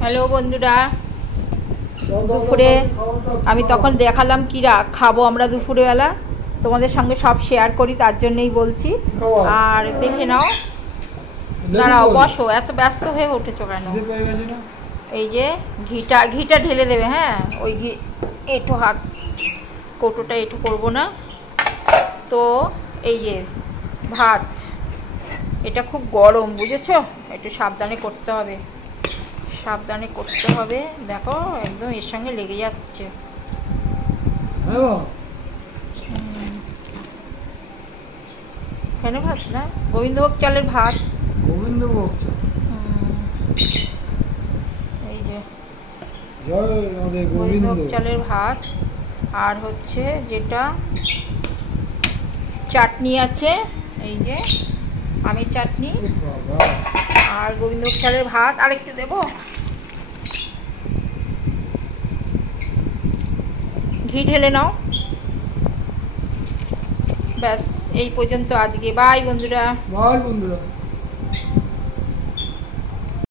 Hello বন্ধুরা, দুপুরে আমি তখন দেখালাম কি খাবো আমরা দুপুরবেলা, তোমাদের সঙ্গে সব শেয়ার করি, তার জন্যই বলছি। আর দেখে নাও, দাঁড়াও বসো, এত ব্যস্ত হয়ে উঠেছো কেন? এই যে ঘিটা ঢেলে দেবে। হ্যাঁ, ওই ঘি এঁটো হাত কৌটোটা এঁটো করবো না তো। এই যে ভাত, এটা খুব গরম, বুঝেছো? একটু সাবধানে করতে হবে, সাবধানে করতে হবে। দেখো একদম এর সঙ্গে লেগে যাচ্ছে। কেন ভাত না, গোবিন্দভোগ চালের ভাত। গোবিন্দভোগ চাল, এই যে জয় রাধে গোবিন্দভোগ চালের ভাত। আর হচ্ছে যেটা চাটনি আছে, এই যে আমের চাটনি, আর গোবিন্দভোগ চালের ভাত। আর একটু দেবো, ঘি ঢেলে নাও। ব্যাস এই পর্যন্ত আজকে। বাই বন্ধুরা। বাই বন্ধুরা।